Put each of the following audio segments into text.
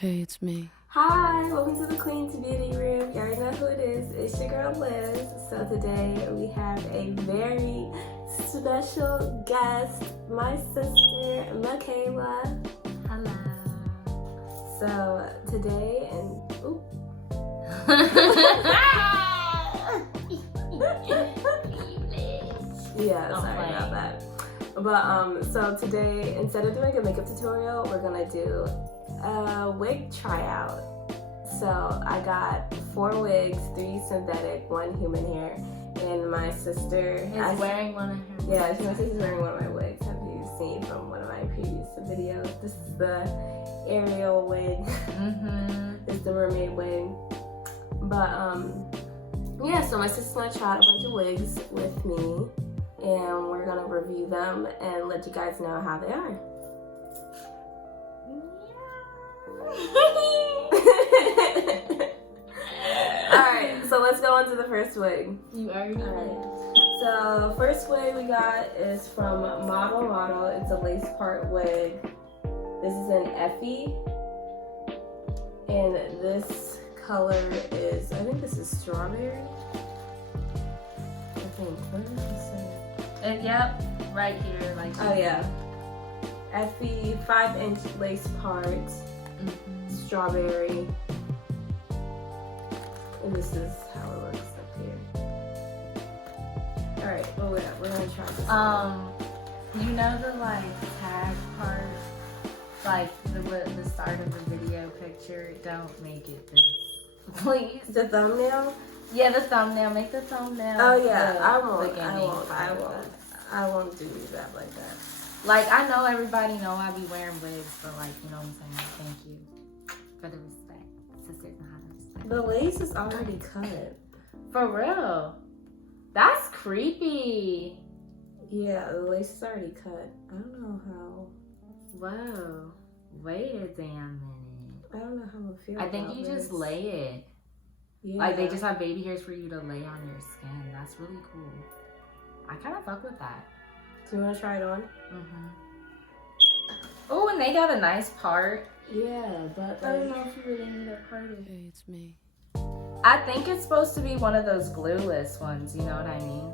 Hey, it's me. Hi, welcome to the Queen's Beauty Room. You already know who it is. It's your girl Liz. So today we have a very special guest, my sister Michaela. Hello. So today sorry about that. But so today, instead of doing a makeup tutorial, we're gonna do a wig tryout. So I got 4 wigs, 3 synthetic, 1 human hair, and my sister is wearing one of her. Yeah, my sister's wearing one of my wigs. Have you seen from one of my previous videos? This is the Ariel wig. It's the mermaid wig. But yeah, so my sister's gonna try out a bunch of wigs with me, and we're gonna review them and let you guys know how they are. Alright, so let's go on to the first wig. You already know. Alright. So first wig we got is from Model. It's a lace part wig. This is an Effie. And this color is, I think this is strawberry. I think. What did it say? Yep, right here. Like. Oh yeah. Effie 5-inch lace part. Strawberry. And this is how it looks up here. Alright, well we're gonna try this. You know the like tag part? Like the start of the video picture? Don't make it this. Please. The thumbnail? Yeah, the thumbnail. Make the thumbnail. Oh yeah, I won't do that like that. Like, I know everybody know I be wearing wigs, but like, you know what I'm saying? Thank you for the respect. Sisters know how to respect. The lace is already cut. For real? That's creepy. Yeah, the lace is already cut. I don't know how. Whoa. Wait a damn minute. I don't know how I feel. I think you this. just lay it. Yeah. Like, they just have baby hairs for you to lay on your skin. That's really cool. I kind of fuck with that. Do you want to try it on? Oh, and they got a nice part. Yeah, but I don't know if you really need a party. Hey, it's me. I think it's supposed to be one of those glueless ones. You know what I mean?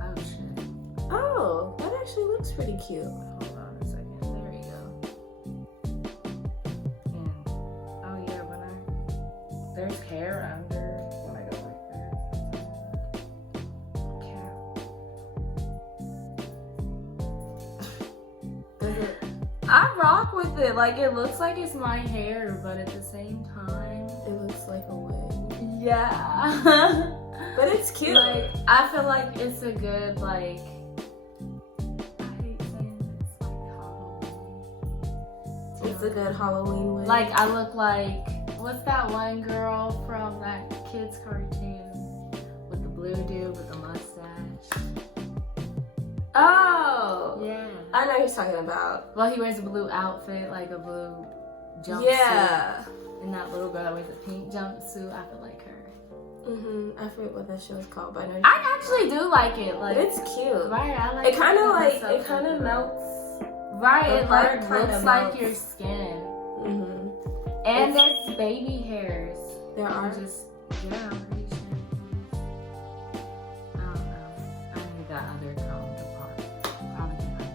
Oh shit. Oh, that actually looks pretty cute. Hold on a second. There you go. And oh yeah, there's hair under when I go like I rock with it. Like, it looks like it's my hair, but at the same time, it looks like a wig. Yeah. But it's cute. Like, I feel like it's a good, like, I hate saying this, like, Halloween. It's a good Halloween wig. Like, I look like, what's that one girl from that kid's cartoon with the blue dude with the mustache? Oh! Yeah. I know who you're talking about. Well, he wears a blue outfit, like a blue jumpsuit. Yeah. And that little girl that wears a pink jumpsuit, I feel like her. I forget what that show is called, but I know. I actually do like it. Like, it's cute. Right, I like it. Kind of melts. Right, it like looks like melts. your skin. And there's baby hairs. There are. I'm pretty sure. I don't know. I need that other comb to part. Probably not.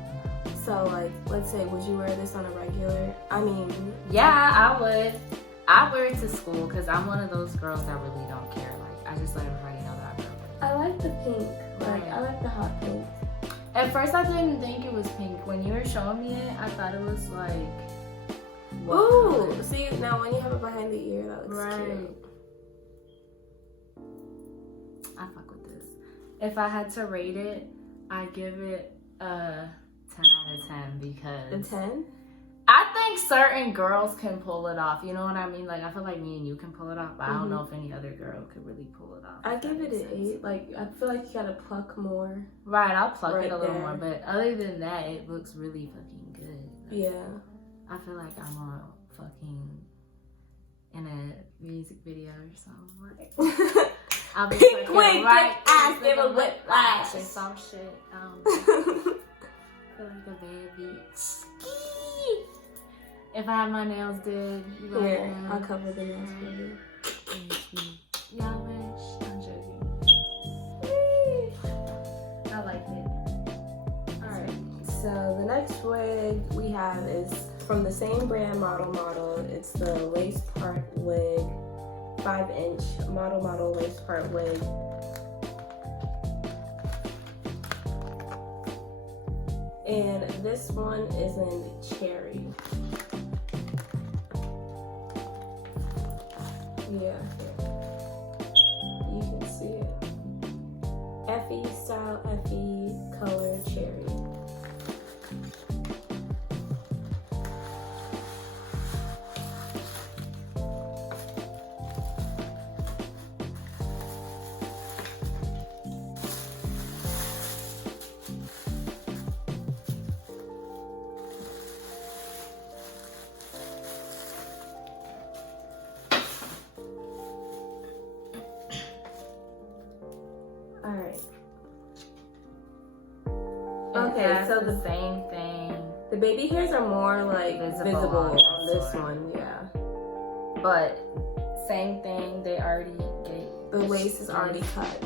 So, like, let's say, would you wear this on a regular? I mean, yeah, I would. I wear it to school because I'm one of those girls that really don't care. Like, I just let everybody know that I wear it. I like the pink. Like, Right. I like the hot pink. At first, I didn't think it was pink. When you were showing me it, I thought it was like. Ooh, see, now when you have it behind the ear, that looks Right. cute. I fuck with this. If I had to rate it, I'd give it a 10 out of 10 because. The 10? I think certain girls can pull it off. You know what I mean? Like, I feel like me and you can pull it off, but I don't know if any other girl could really pull it off. I give it an 8. Like, I feel like you gotta pluck more. Right, I'll pluck Right it a little there. more, but other than that, it looks really fucking good. Yeah. I feel like I'm a fucking in a music video or something. Like, I'll be Pink fucking wig, right thick ass, into give the a whiplash. or some shit. I feel like a bad bitch. If I have my nails did, you got Here, I'll cover the nails for you. Y'all wish. I'm joking. I like it. Alright, so the next wig we have is from the same brand, Model. It's the lace part wig, 5-inch Model lace part wig. And this one is in cherry. Yeah, you can see it. Effie style, Effie color cherry. Alright. Okay, so the same thing. The baby hairs are more like visible on this one, yeah. But same thing, they already gave. The lace is already cut.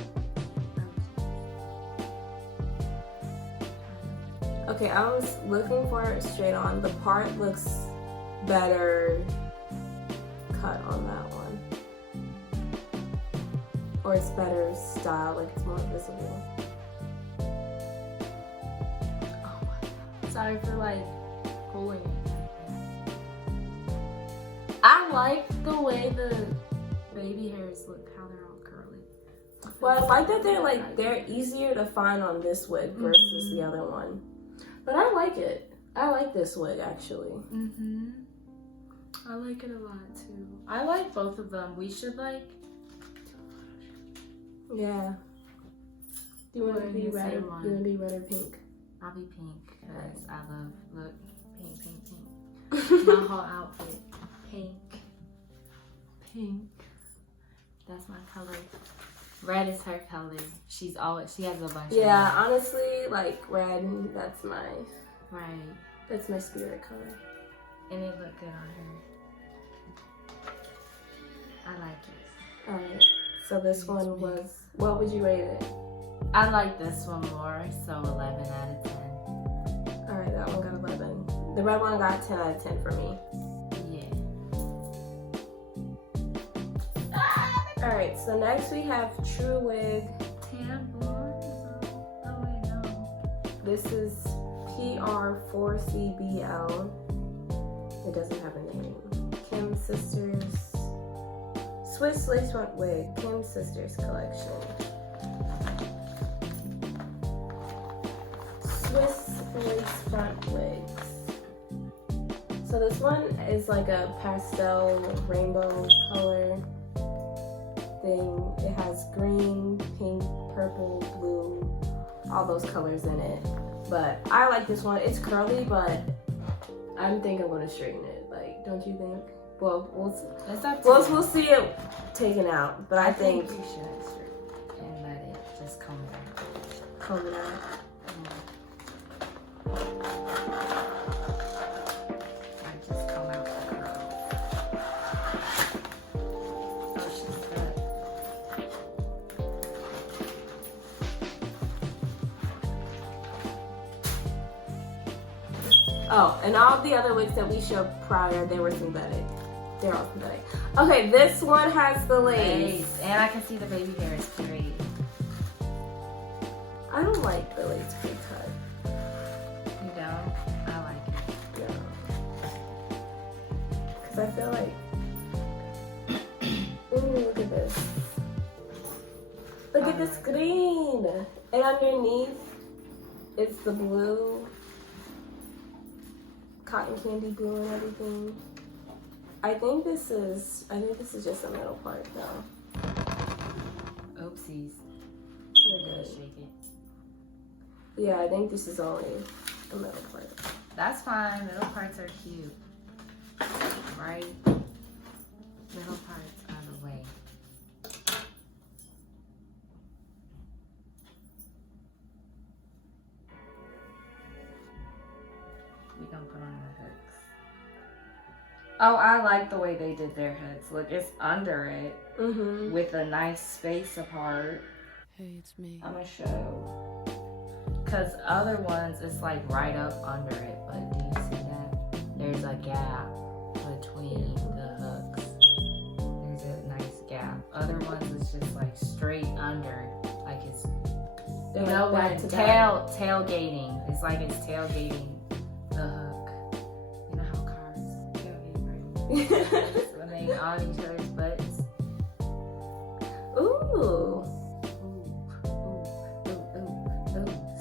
Okay, I was looking for it straight on. The part looks better cut on that one. Or it's better style, like it's more visible. Oh my God. Sorry for like pulling it. I like the way the baby hairs look, how they're all curly. Well, I like that they're easier to find on this wig versus the other one. But I like it. I like this wig actually. I like it a lot too. I like both of them. We should like. Yeah. Do you want to be red? You want to be red or pink? I'll be pink because I love pink. My whole outfit, pink. That's my color. Red is her color. She has a bunch. Yeah, honestly, like red. That's my spirit color. And it looked good on her. I like it. All right. So this one was. What would you rate it? I like this one more, so 11 out of 10. All right, that one got 11. The red one got 10 out of 10 for me. Yeah. All right, so next we have True Wig. Oh wait, no. This is PR4CBL. It doesn't have a name. Kim Sisters. Swiss lace front wig, Kim Sisters collection. Swiss lace front wigs. So this one is like a pastel rainbow color thing. It has green, pink, purple, blue, all those colors in it. But I like this one. It's curly, but I think I'm gonna straighten it. Like, don't you think? Well, we'll see it taken out, but I think you should and let it just comb it out. Comb it out. Like just comb out the curls. Oh, she's good. Oh, and all the other wigs that we showed prior, they were synthetic. They're all synthetic. Okay, this one has the lace. And I can see the baby hair is great. I don't like the lace pre-cut. You don't? I like it. No. Because I feel like... Ooh, look at this. Look at this green. And underneath, it's the blue. Cotton candy blue and everything. I think this is just the middle part though. Oopsies. You're good. Shake it. Yeah, I think this is only the middle part. That's fine. Middle parts are cute. Right? Middle parts are the way. We gonna put on the hooks. Oh, I like the way they did their heads. Look, it's under it with a nice space apart. Hey, it's me. I'm gonna show. Because other ones, it's like right up under it. But do you see that? There's a gap between the hooks. There's a nice gap. Other ones, it's just like straight under. Like it's, you know, when tailgating. It's like it's tailgating the hook. You know how cars tailgate, right? When they on each other's butts. Ooh.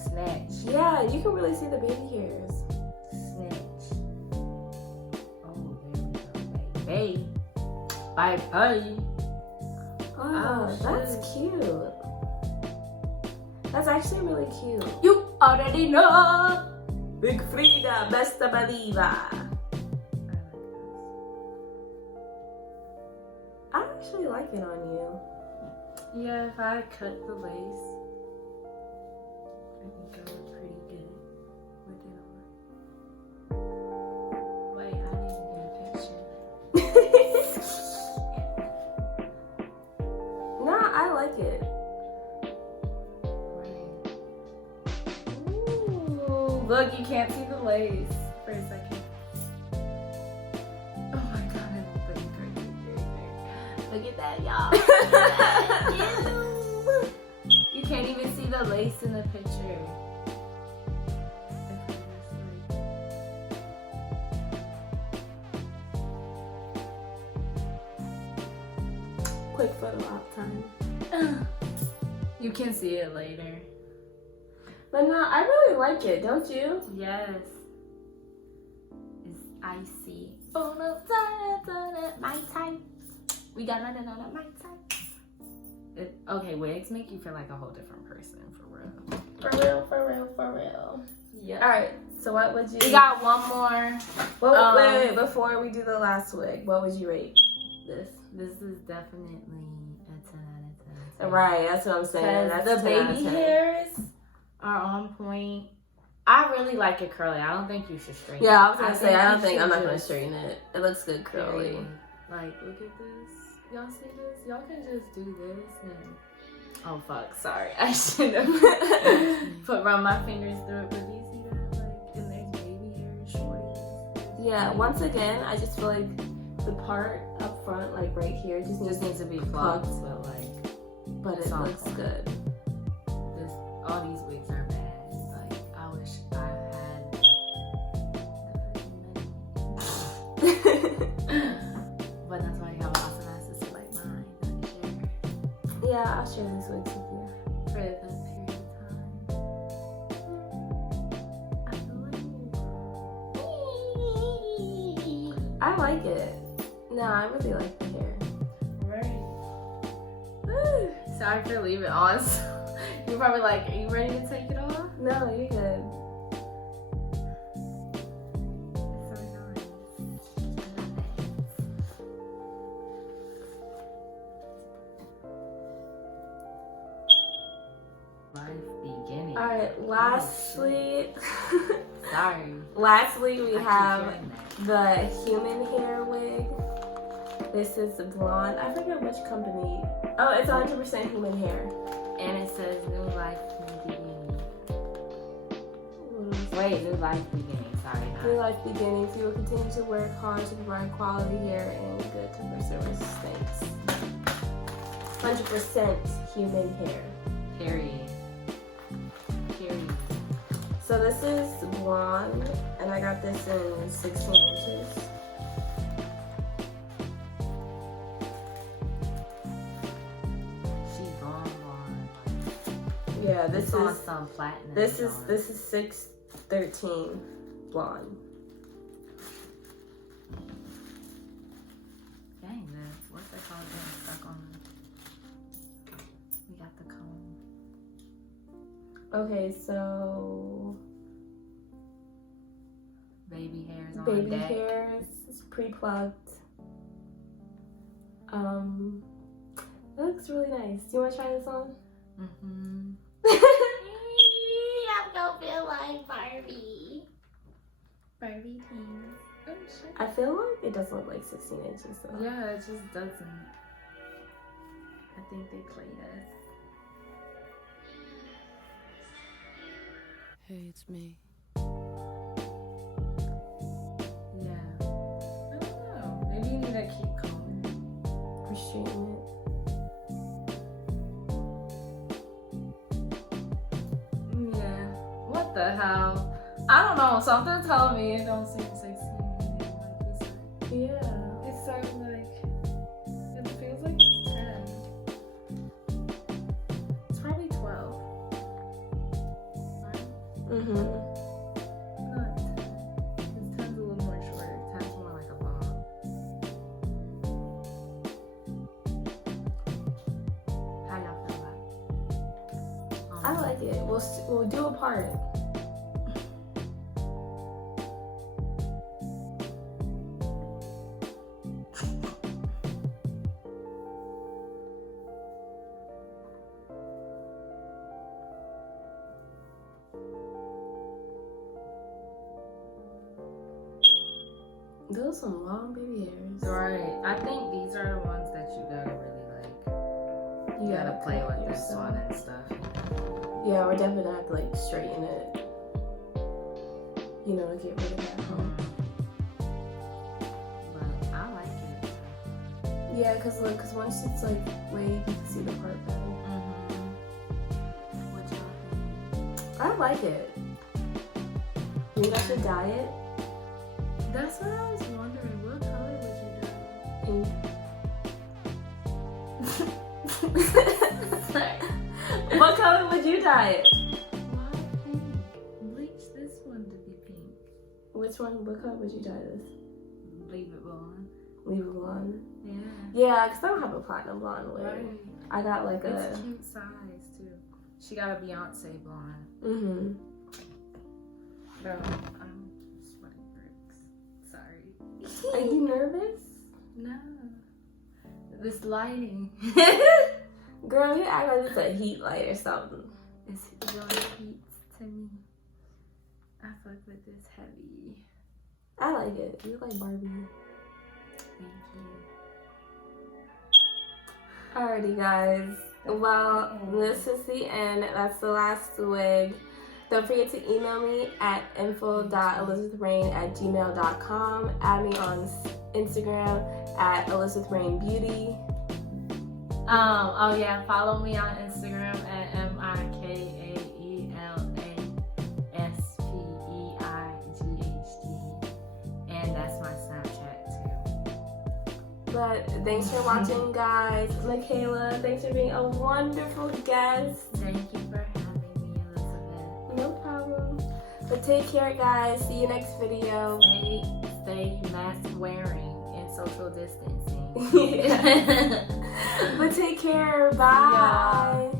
Snatch. Yeah, you can really see the baby hairs. Snatch. Oh, there we go. Baby. Bye. Oh, that's cute. That's actually really cute. You already know. Big Frida, best believer. I actually like it on you. Yeah, if I cut the lace, I think I look pretty good with it on. Wait, I didn't get a picture. No, I like it. Ooh, look, you can't see the lace for a second. Oh my god, I look pretty crazy. Look at that, y'all. You can't even see the lace in the picture. Quick photo op time. You can see it later. But no, I really like it, don't you? Yes. It's icy. Oh no, my time. We got nothing on it, my time. Okay, wigs make you feel like a whole different person, for real. For real. Yeah. Alright, so what would you... We got one more. Well, wait, before we do the last wig, what would you rate this? This is definitely a 10 out of 10. Right, that's what I'm saying. That's the 10 out of baby 10. hairs are on point. I really like it curly. I don't think you should straighten it. Yeah, I was gonna say, I'm think not gonna straighten it. It looks good curly. Like, look at this. Y'all see this? Y'all can just do this and... Oh, fuck. Sorry. I should have run my fingers through it. But do you see that? Like, and there's baby hair, shorties. Yeah, once again, I just feel like the part up front, like right here, just needs to be plucked. But it looks good. All these wigs are bad. Like, I wish I had... But that's why you have awesome asses like mine. Yeah, I'll share this wig with you. For the period of time. I like it. No, I really like the hair. Right. Sorry for leaving it on. You're probably like, are you ready to take it off? No, you're good. Alright, lastly, lastly we have the human hair wig. This is blonde. I forget which company. Oh, it's 100% human hair. And it says new life, new beginning. Wait, new life beginning, sorry. New life beginnings. You will continue to work hard to provide quality hair and good customer service. 100% human hair. Period. So this is blonde, and I got this in 16 inches. She's blonde. Yeah, this is some platinum. This is 613 blonde. Dang, what's that called? Getting stuck on. We got the comb. Okay, so baby hairs on baby deck. hairs is pre-plucked. It looks really nice. Do you want to try this on? Mm-hmm. I'm gonna feel like Barbie. Barbie teens. I feel like it doesn't look like 16 inches though. Yeah, it just doesn't. I think they played us. Hey, it's me. Yeah. I don't know. Maybe you need to keep combing. Restraining it. Yeah. What the hell? I don't know. Something telling me it don't seem 16. it. Yeah. It sounds like. It feels like it's 10. It's probably 12. Right? Mm-hmm. Not 10. Because 10's a little more shorter. 10's more like a bomb. How y'all feel about it? I like it. We'll do a part. Those are some long baby hairs. Right. I think these are the ones that you gotta really like. You gotta play with this one and stuff. Yeah, we're definitely gonna have to like straighten it. You know, to get rid of that hump. But I like it. Yeah, cause once it's like waved, you can see the part better. What y'all think? I like it. Maybe I should dye it That's what I was wondering. What color would you do? pink. What color would you dye it? Why pink? Bleach this one to be pink. Which one? What color would you dye this? Leave it blonde. Leave it blonde. Yeah. Yeah, cause I don't have a platinum blonde wig. Right. I got like It's a. cute size too. She got a Beyonce blonde. Mhm. No, I'm sweating bricks. Sorry. Are you nervous? No. This lighting. Girl, you act like it's a heat light or something. It's doing heat to me. I fuck with this heavy. I like it. You look like Barbie. Thank you. Alrighty, guys. Well, this is the end. That's the last wig. Don't forget to email me at info.elizabethrain@gmail.com. Add me on Instagram at ElizabethRainBeauty. Oh yeah, follow me on Instagram at MIKAELASPEIGHT, and that's my Snapchat too. But thanks for watching, guys. Michaela, thanks for being a wonderful guest. Thank you for having me, Elizabeth. No problem. But take care, guys. See you next video. Stay mask wearing and social distancing. But take care. Bye.